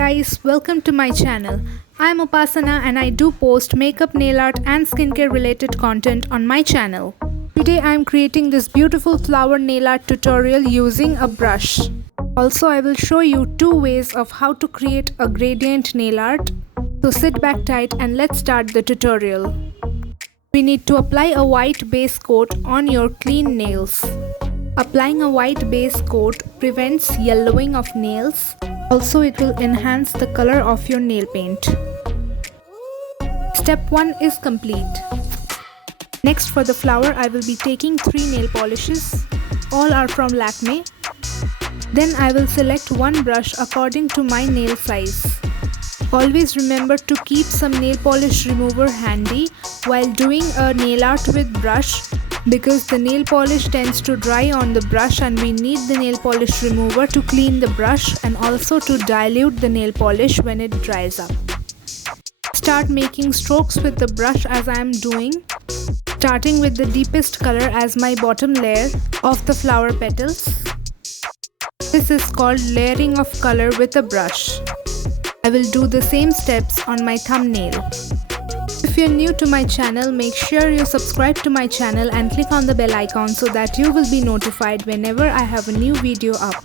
guys, welcome to my channel. I'm Upasana and I do post makeup, nail art and skincare related content on my channel. Today I'm creating this beautiful flower nail art tutorial using a brush. Also I will show you two ways of how to create a gradient nail art. So sit back tight and let's start the tutorial. We need to apply a white base coat on your clean nails. Applying a white base coat prevents yellowing of nails. Also, it will enhance the color of your nail paint. Step 1 is complete. Next, for the flower, I will be taking 3 nail polishes. All are from Lakme. Then I will select one brush according to my nail size. Always remember to keep some nail polish remover handy while doing a nail art with brush, because the nail polish tends to dry on the brush and we need the nail polish remover to clean the brush and also to dilute the nail polish when it dries up. Start making strokes with the brush as I am doing, starting with the deepest color as my bottom layer of the flower petals. This is called layering of color with a brush. I will do the same steps on my thumbnail. If you're new to my channel, make sure you subscribe to my channel and click on the bell icon so that you will be notified whenever I have a new video up.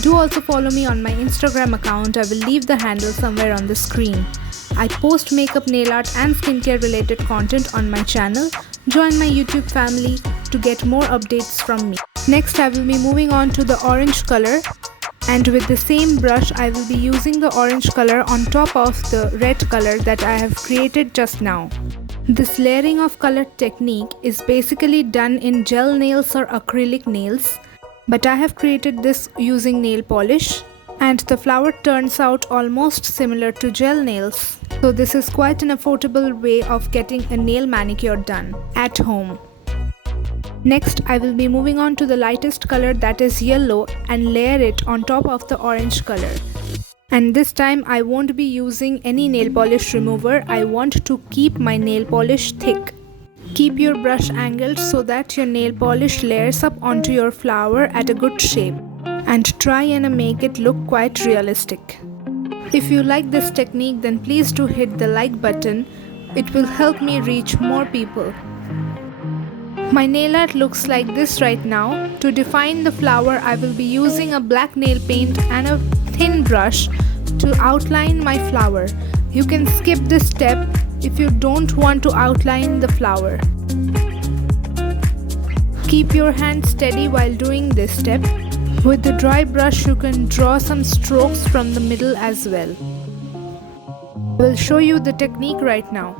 Do also follow me on my Instagram account. I will leave the handle somewhere on the screen. I post makeup, nail art and skincare related content on my channel. Join my YouTube family to get more updates from me. Next, I will be moving on to the orange color. And with the same brush, I will be using the orange color on top of the red color that I have created just now. This layering of color technique is basically done in gel nails or acrylic nails, but I have created this using nail polish, and the flower turns out almost similar to gel nails. So this is quite an affordable way of getting a nail manicure done at home. Next, I will be moving on to the lightest color, that is yellow, and layer it on top of the orange color. And this time I won't be using any nail polish remover. I want to keep my nail polish thick. Keep your brush angled so that your nail polish layers up onto your flower at a good shape, and try and make it look quite realistic. If you like this technique, then please do hit the like button. It will help me reach more people. My nail art looks like this right now. To define the flower, I will be using a black nail paint and a thin brush to outline my flower. You can skip this step if you don't want to outline the flower. Keep your hand steady while doing this step. With the dry brush, you can draw some strokes from the middle as well. I will show you the technique right now.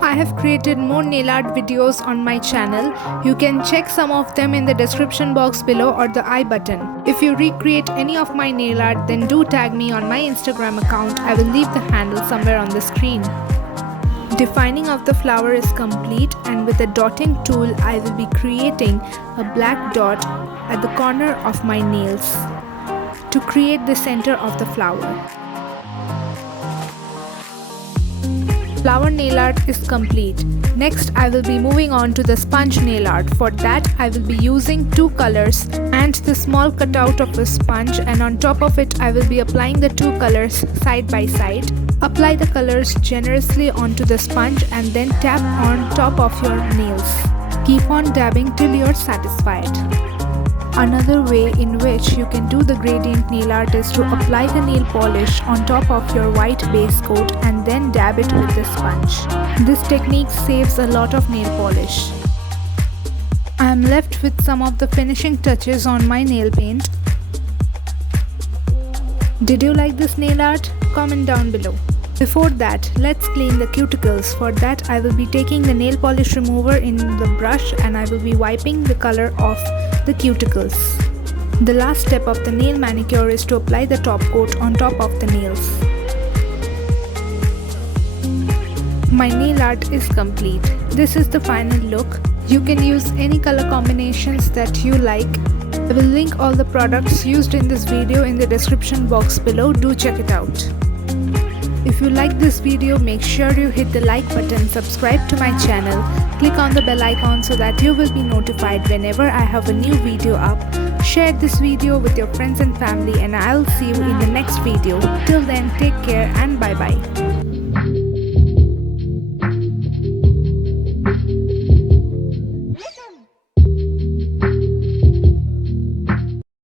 I have created more nail art videos on my channel. You can check some of them in the description box below or the I button. If you recreate any of my nail art, then do tag me on my Instagram account. I will leave the handle somewhere on the screen. Defining of the flower is complete, and with a dotting tool I will be creating a black dot at the corner of my nails to create the center of the flower. Flower nail art is complete. Next, I will be moving on to the sponge nail art. For that, I will be using 2 colors and the small cutout of a sponge, and on top of it, I will be applying the 2 colors side by side. Apply the colors generously onto the sponge and then tap on top of your nails. Keep on dabbing till you're satisfied. Another way in which you can do the gradient nail art is to apply the nail polish on top of your white base coat and then dab it with the sponge. This technique saves a lot of nail polish. I am left with some of the finishing touches on my nail paint. Did you like this nail art? Comment down below. Before that, let's clean the cuticles. For that, I will be taking the nail polish remover in the brush and I will be wiping the color off the cuticles. The last step of the nail manicure is to apply the top coat on top of the nails. My nail art is complete. This is the final look. You can use any color combinations that you like. I will link all the products used in this video in the description box below. Do check it out. If you like this video, make sure you hit the like button, subscribe to my channel, click on the bell icon so that you will be notified whenever I have a new video up. Share this video with your friends and family, and I'll see you in the next video. Till then, take care and bye bye.